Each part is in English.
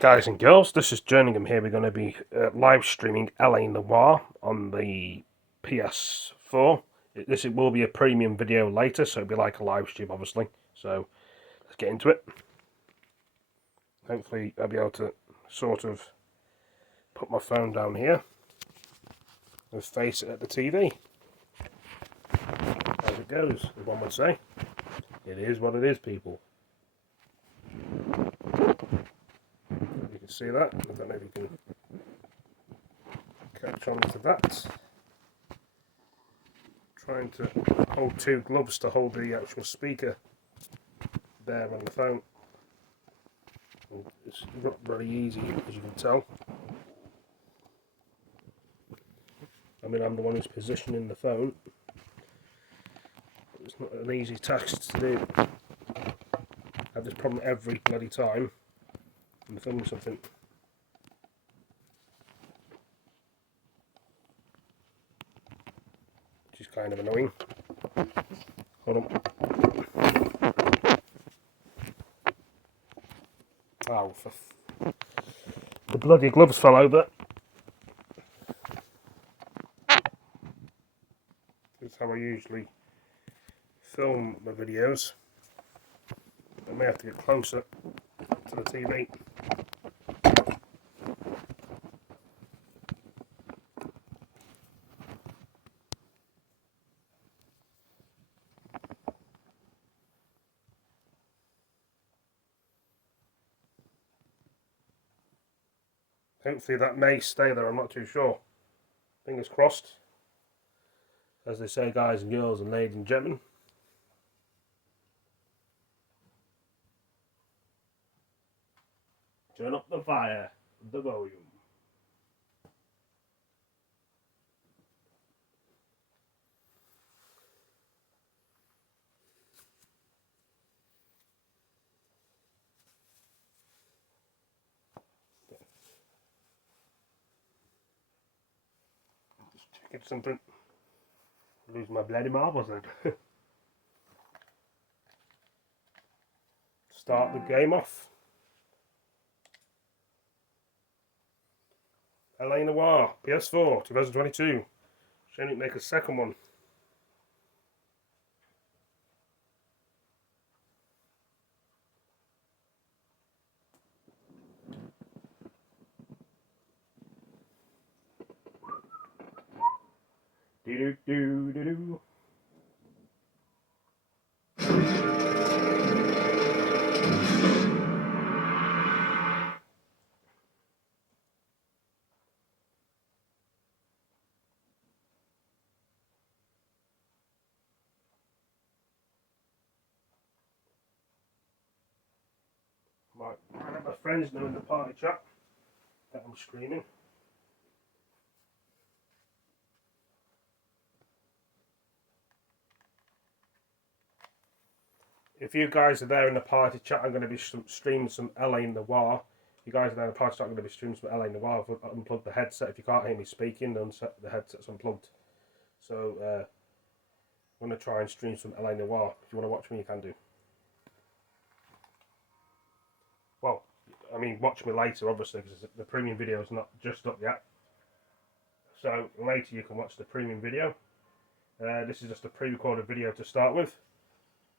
Guys and girls, this is Jerningham here. We're going to be live streaming LA Noire on the PS4. This will be a premium video later, so it'll be like a live stream, obviously. So let's get into it. Hopefully, I'll be able to sort of put my phone down here and face it at the TV. As it goes, as one would say. It is what it is, people. You can see that. I don't know if you can catch on to that. Trying to hold two gloves to hold the actual speaker there on the phone. It's not very easy, as you can tell. I mean, I'm the one who's positioning the phone. It's not an easy task to do. I have this problem every bloody time I'm filming something. Which is kind of annoying. Hold on. Oh, the bloody gloves fell over. That's how I usually film my videos. I may have to get closer to the TV. Hopefully that may stay there, I'm not too sure. Fingers crossed. As they say, guys and girls and ladies and gentlemen. Turn up the fire, the volume. Just checking something. Lose my bloody marbles then. Start the game off. LA Noire, PS4, 2022. Shouldn't make a second one. Do do do do do. Right, I have my friends now in the party chat that I'm screaming. If you guys are there in the party chat, I'm going to be streaming some LA Noire. If you guys are there in the party chat, I'm going to be streaming some LA Noire. I've unplugged the headset. If you can't hear me speaking, the headset's unplugged. So I'm going to try and stream some LA Noire. If you want to watch me, you can do. Well, I mean, watch me later, obviously, because the premium video is not just up yet. So later you can watch the premium video. This is just a pre-recorded video to start with.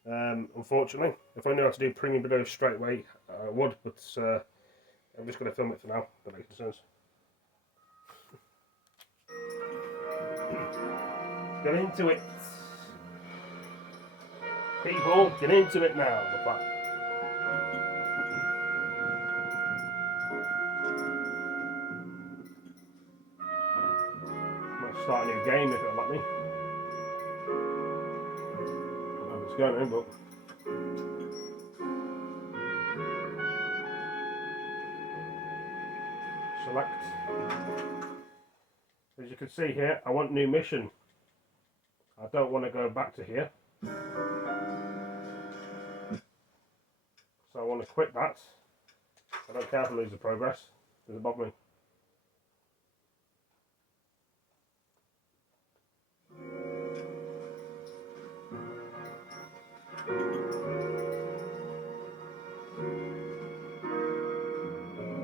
Unfortunately, if I knew how to do premium videos straight away, I would, but I'm just going to film it for now, but no concerns. Get into it. People, get into it now. The plan. Might start a new game if it'll let me. I don't know if it's going in, but select. As you can see here, I want new mission. I don't want to go back to here. So I want to quit that. I don't care if I lose the progress. It doesn't bother me.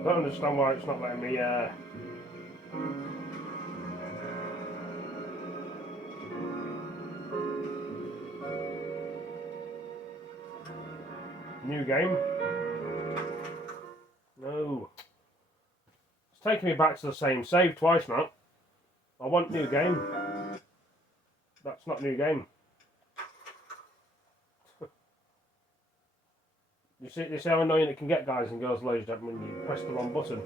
don't understand why it's not letting me new game. No. It's taking me back to the same save twice now. I want new game. That's not new game. You see how annoying it can get, guys and girls, ladies and gentlemen, when you press the wrong button.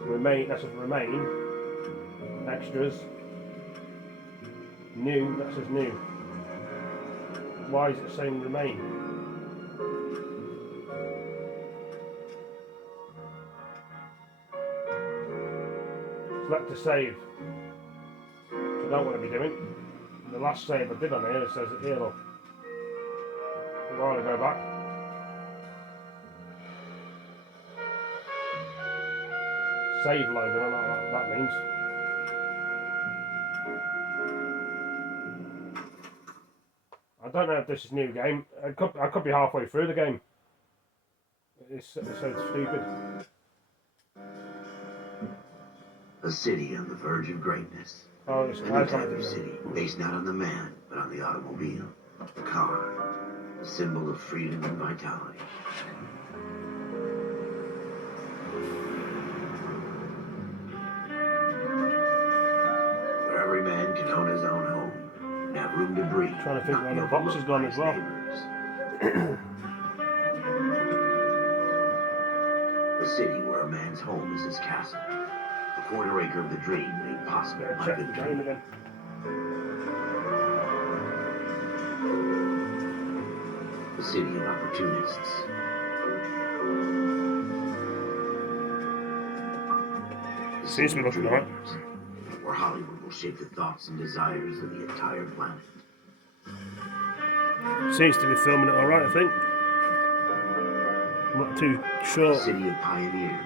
Remain, that says remain. Extras. New, that says new. Why is it saying remain? Select to save. Which I don't want to be doing. The last save I did on here, it says it here, look. I'm going to go back. Save load, I don't know what that means. I don't know if this is new game. I could be halfway through the game. It's so stupid. A city on the verge of greatness. Oh, it's a new type of city, based not on the man, but on the automobile. The car, a symbol of freedom and vitality. Where every man can own his own home and have room to breathe. Trying to think where the box has gone as well. A city where a man's home is his castle. A quarter acre of the dream made possible by victory. A city of opportunists. Seems to be looking alright. Where Hollywood will shape the thoughts and desires of the entire planet. Seems to be filming it alright, I think. Not too short. A city of pioneers.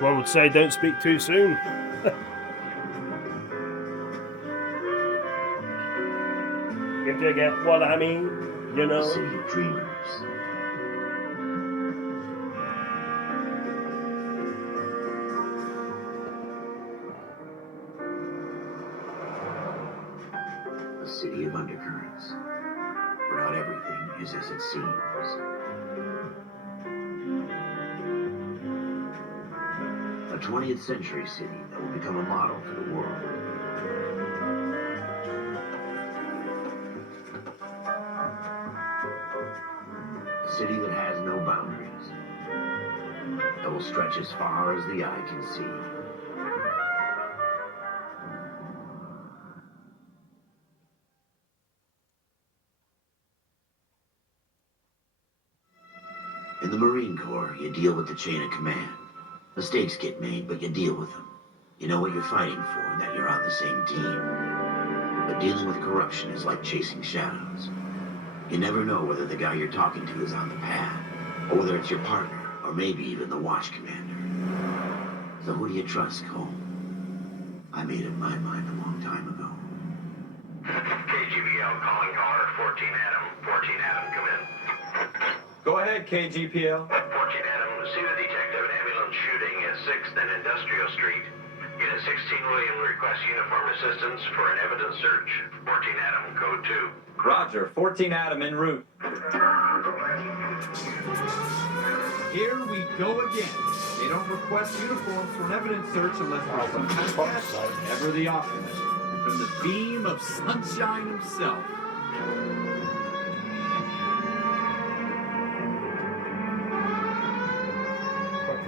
One would say, don't speak too soon. If you get what I mean, you know. A city of dreamers. A city of undercurrents, where not everything is as it seems. A 20th century city that will become a model for the world. A city that has no boundaries, that will stretch as far as the eye can see. In the Marine Corps, you deal with the chain of command. Mistakes get made, but you deal with them. You know what you're fighting for and that you're on the same team. But dealing with corruption is like chasing shadows. You never know whether the guy you're talking to is on the pad, or whether it's your partner, or maybe even the watch commander. So who do you trust, Cole? I made up my mind a long time ago. KGPL calling caller 14 Adam. 14 Adam, come in. Go ahead, KGPL. 14 Adam, see the detective, ambulance shooting at 6th and Industrial Street. Unit 16 William requests uniform assistance for an evidence search. 14 Adam, code 2. Roger, 14 Adam en route. Here we go again. They don't request uniforms for an evidence search unless there's some kind of test. Ever the optimist. From the beam of sunshine himself.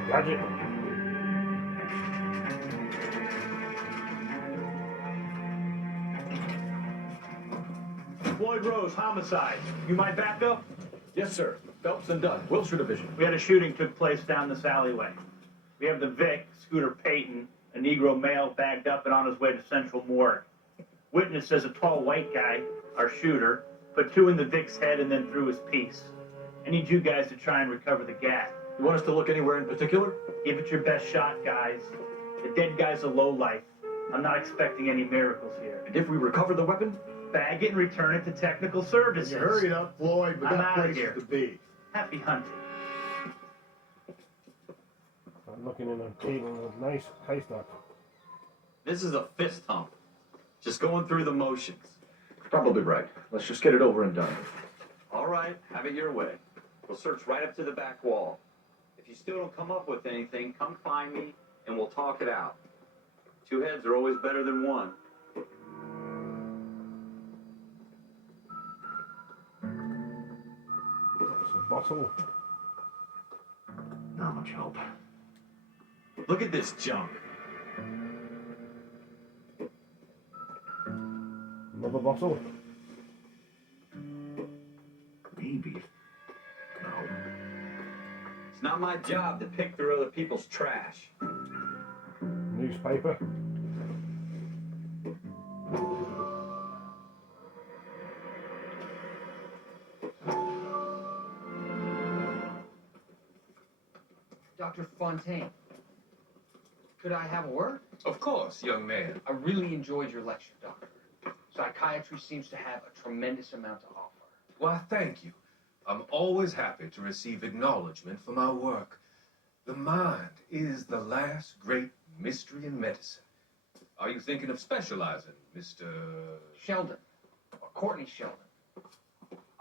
Gadget. Floyd Rose, homicide. You my backup? Yes, sir. Phelps and Dunn, Wilshire Division. We had a shooting took place down this alleyway. We have the Vic, Scooter Payton, a Negro male bagged up and on his way to Central Morgue. Witness says a tall white guy, our shooter, put 2 in the Vic's head and then threw his piece. I need you guys to try and recover the gat. You want us to look anywhere in particular? Give it your best shot, guys. The dead guy's a lowlife. I'm not expecting any miracles here. And if we recover the weapon? Bag it and return it to technical services. You hurry it up, Floyd. We I'm got outta places here. to be. Happy hunting. I'm looking in a nice haystack. This is a fist hump. Just going through the motions. Probably right. Let's just get it over and done. All right, have it your way. We'll search right up to the back wall. If you still don't come up with anything, come find me and we'll talk it out. Two heads are always better than one. It's a bottle. Not much help. Look at this junk. Another bottle. Maybe. No. It's not my job to pick through other people's trash. Newspaper. Dr. Fontaine, could I have a word? Of course, young man. I really enjoyed your lecture, Doctor. Psychiatry seems to have a tremendous amount to offer. Why, thank you. I'm always happy to receive acknowledgement for my work. The mind is the last great mystery in medicine. Are you thinking of specializing, Mr. Sheldon, or Courtney Sheldon.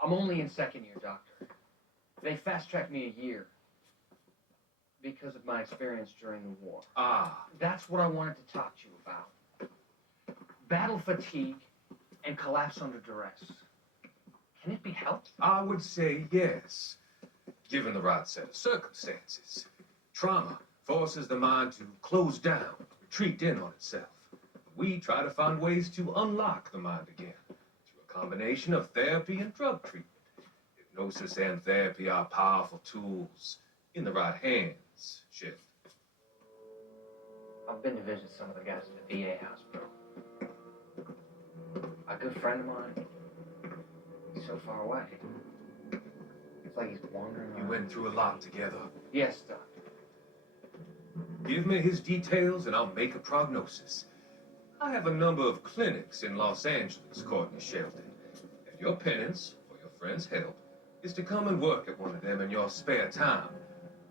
I'm only in second year, Doctor. They fast-tracked me a year because of my experience during the war. Ah, That's what I wanted to talk to you about. Battle fatigue and collapse under duress. Can it be helped? I would say yes, given the right set of circumstances. Trauma forces the mind to close down, retreat in on itself. We try to find ways to unlock the mind again through a combination of therapy and drug treatment. Hypnosis and therapy are powerful tools in the right hands, Chef. I've been to visit some of the guys at the VA hospital. A good friend of mine, he's so far away. It's like he's wandering You around. went through a lot together. Yes, Doctor. Give me his details and I'll make a prognosis. I have a number of clinics in Los Angeles, Courtney Sheldon. And your penance, for your friend's help, is to come and work at one of them in your spare time,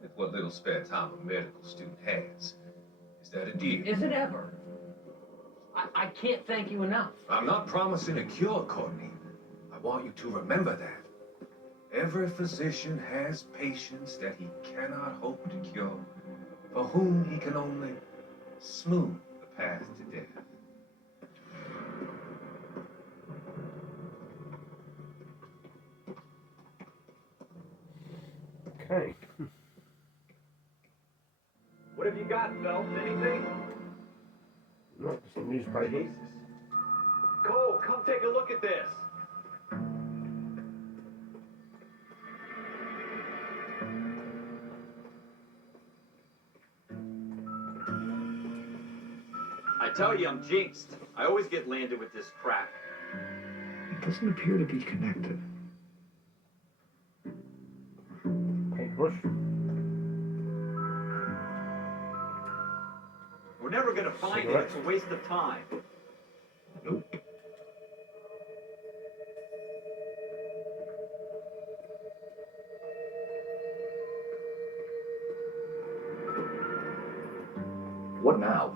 with what little spare time a medical student has. Is that a deal? Is it ever? I can't thank you enough. I'm not promising a cure, Courtney. I want you to remember that. Every physician has patients that he cannot hope to cure, for whom he can only smooth the path to death. Okay. What have you got, Phelps? Anything? No, just a newspaper. Jesus. Cole, come take a look at this. I tell you, I'm jinxed. I always get landed with this crap. It doesn't appear to be connected. Paintbrush. We're never gonna find it. It's a waste of time. Nope. What now?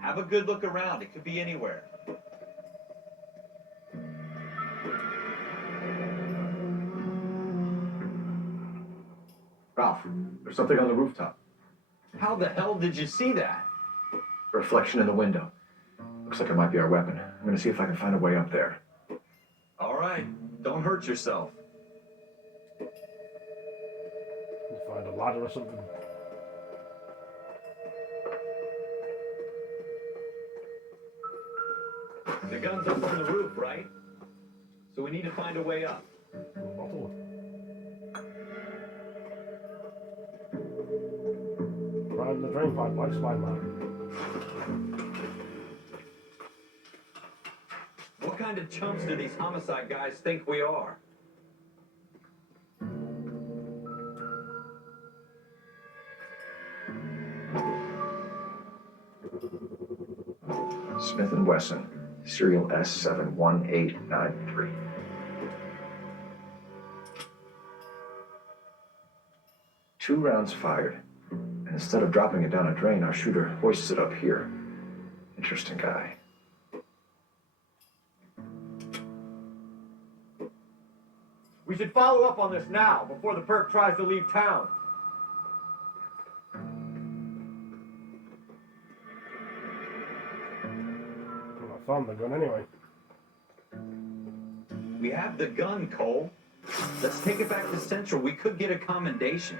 Have a good look around. It could be anywhere. Ralph, there's something on the rooftop. How the hell did you see that? A reflection in the window. Looks like it might be our weapon. I'm gonna see if I can find a way up there. All right. Don't hurt yourself. You find a ladder or something. The gun's up on the roof, right? So we need to find a way up. Bottle. Right in the drain pipe like Spider-Man. What kind of chumps do these homicide guys think we are? Smith & Wesson, serial S71893. Two rounds fired, and instead of dropping it down a drain, our shooter hoists it up here. Interesting guy. We should follow up on this now, before the perp tries to leave town. Well, I found the gun anyway. We have the gun, Cole. Let's take it back to Central. We could get a commendation.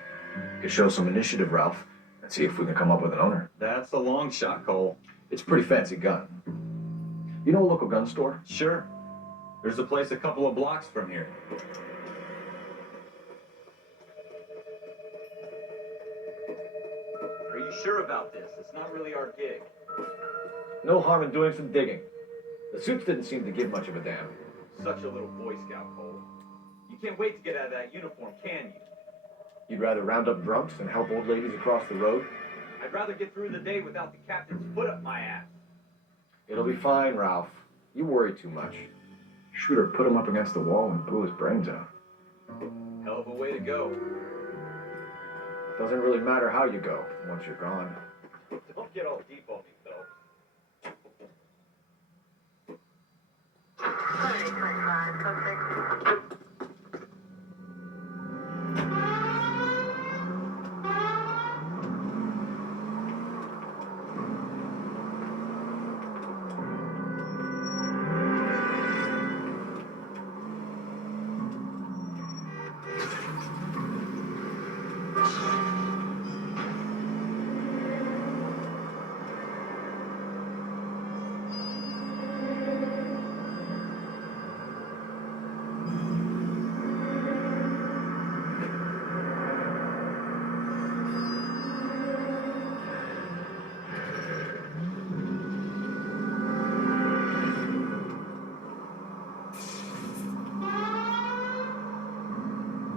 Could show some initiative, Ralph, and see if we can come up with an owner. That's a long shot, Cole. It's a pretty fancy gun. You know a local gun store? Sure. There's a place a couple of blocks from here. Are you sure about this? It's not really our gig. No harm in doing some digging. The suits didn't seem to give much of a damn. Such a little Boy Scout, Cole. You can't wait to get out of that uniform, can you? You'd rather round up drunks than help old ladies across the road? I'd rather get through the day without the captain's foot up my ass. It'll be fine, Ralph. You worry too much. Shooter put him up against the wall and blew his brains out. Hell of a way to go. Doesn't really matter how you go once you're gone. Don't get all deep on me, Phil.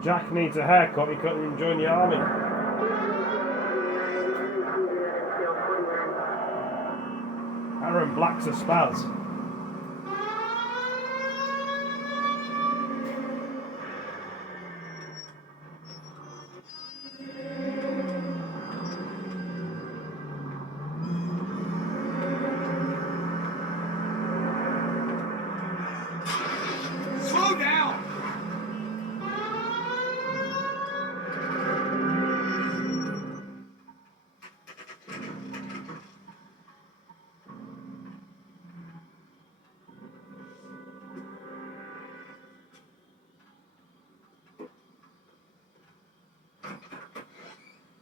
Jack needs a haircut, he couldn't join the army. Aaron Black's a spaz. Slow down!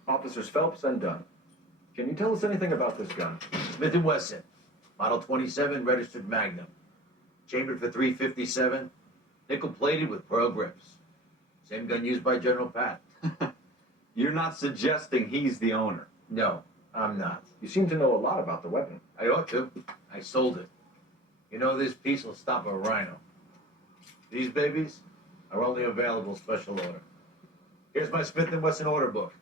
Officers Phelps and Dunn. Can you tell us anything about this gun? Smith & Wesson, Model 27, registered Magnum. Chambered for .357, nickel-plated with pearl grips. Same gun used by General Pat. You're not suggesting he's the owner. No, I'm not. You seem to know a lot about the weapon. I ought to. I sold it. You know, this piece will stop a rhino. These babies are only available special order. Here's my Smith & Wesson order book.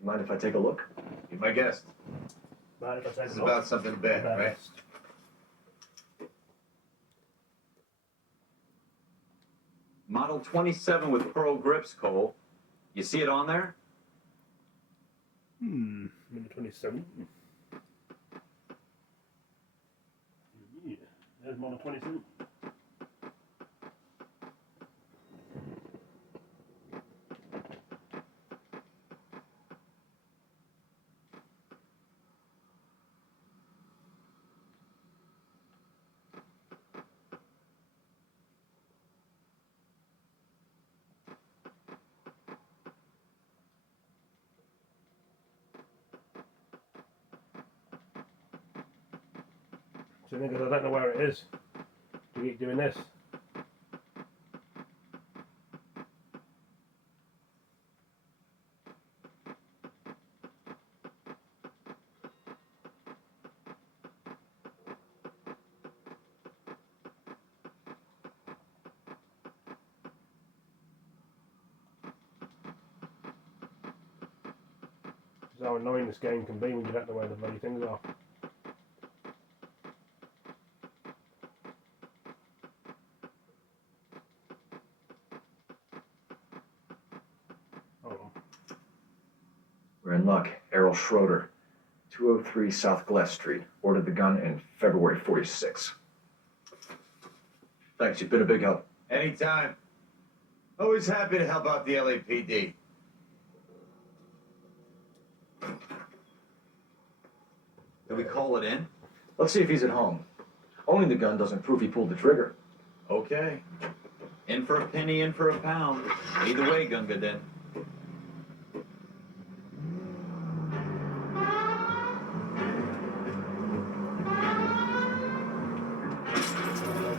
You mind if I take a look? Be my guest. Right, if I take This is a look. about something bad, right? Model 27 with pearl grips, Cole. You see it on there? Number 27. Yeah, there's model 27. So because I don't know where it is. Do we keep doing this? This is how annoying this game can be when you don't know where the bloody things are. in luck. Errol Schroeder, 203 South Glass Street. Ordered the gun in February 46. Thanks, you've been a big help. Anytime. Always happy to help out the LAPD. Do we call it in? Let's see if he's at home. Owning the gun doesn't prove he pulled the trigger. Okay. In for a penny, in for a pound. Either way, Gunga then.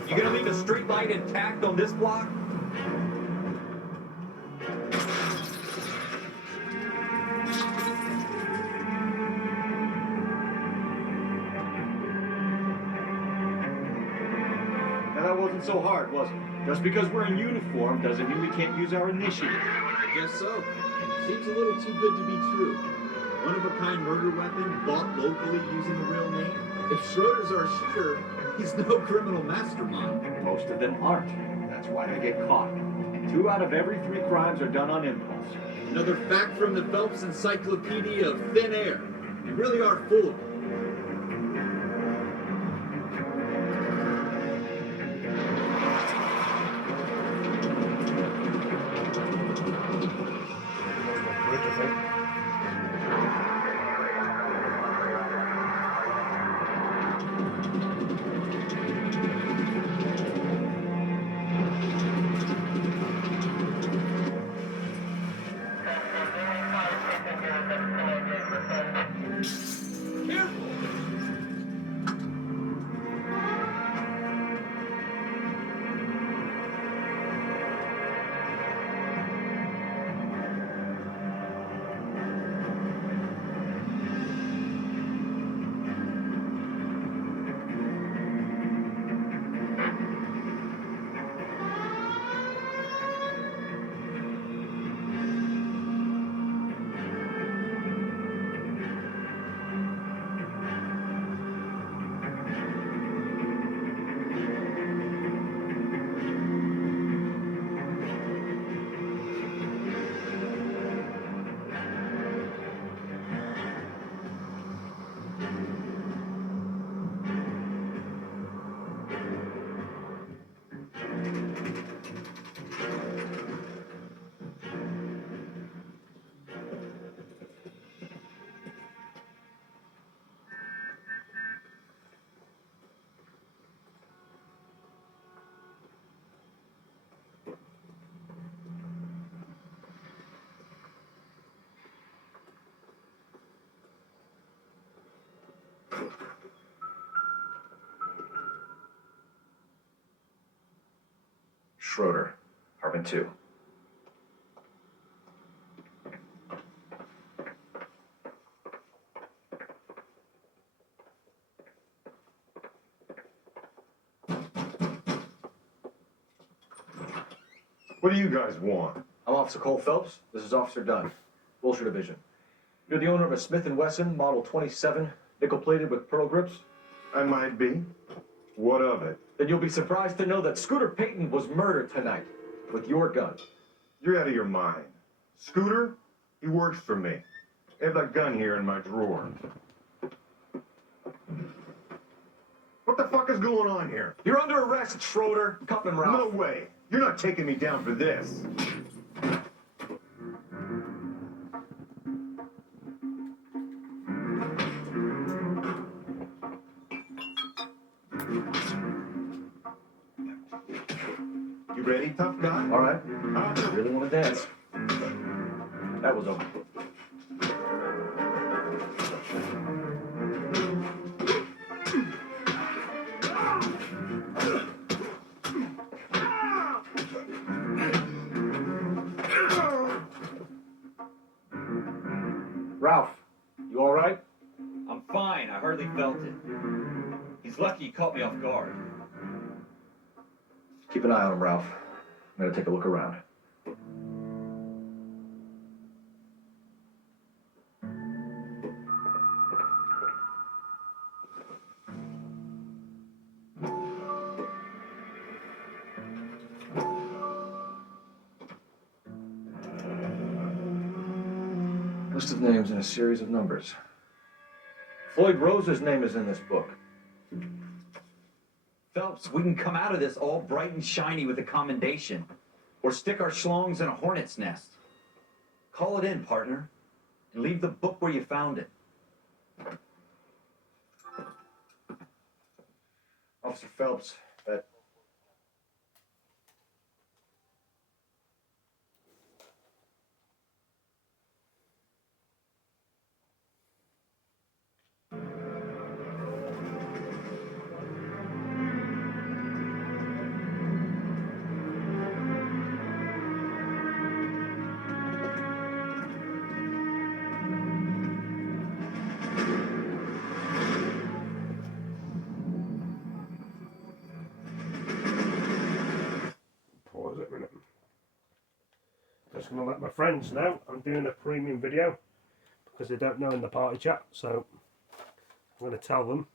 You gonna leave a street light intact on this block? Now that wasn't so hard, was it? Just because we're in uniform doesn't mean we can't use our initiative. I guess so. Seems a little too good to be true. One-of-a-kind murder weapon bought locally using a real name. If Schroeder's our shooter, he's no criminal mastermind. Most of them aren't. That's why they get caught. 2 out of every 3 crimes are done on impulse. Another fact from the Phelps Encyclopedia of Thin Air. You really are full of it. Bridge, I think. Schroeder, apartment 2. What do you guys want? I'm Officer Cole Phelps. This is Officer Dunn, Wilshire Division. You're the owner of a Smith & Wesson Model 27, nickel-plated with pearl grips? I might be. What of it? Then you'll be surprised to know that Scooter Payton was murdered tonight with your gun. You're out of your mind. Scooter? He works for me. I have that gun here in my drawer. What the fuck is going on here? You're under arrest, Schroeder. Cuff him, Ralph. No way. You're not taking me down for this. You ready, tough guy? All right. You really want to dance? That was Owen. Ralph, you all right? I'm fine. I hardly felt it. He's lucky he caught me off guard. Keep an eye on him, Ralph. I'm gonna take a look around. Most of names and a series of numbers. Floyd Rose's name is in this book. Phelps, we can come out of this all bright and shiny with a commendation. Or stick our schlongs in a hornet's nest. Call it in, partner. And leave the book where you found it. Officer Phelps, that... Pause it a minute. Just going to let my friends know I'm doing a premium video because they don't know in the party chat, so I'm going to tell them.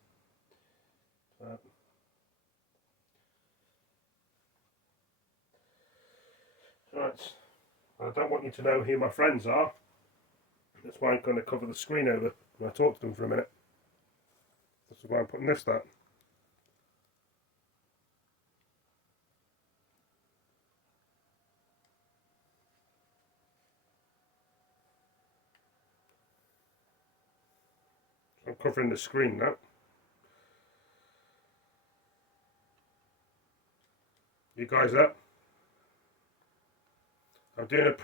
Right, I don't want you to know who my friends are. That's why I'm going to cover the screen over when I talk to them for a minute. That's why I'm putting this down. I'm covering the screen now. You guys up? I'm doing a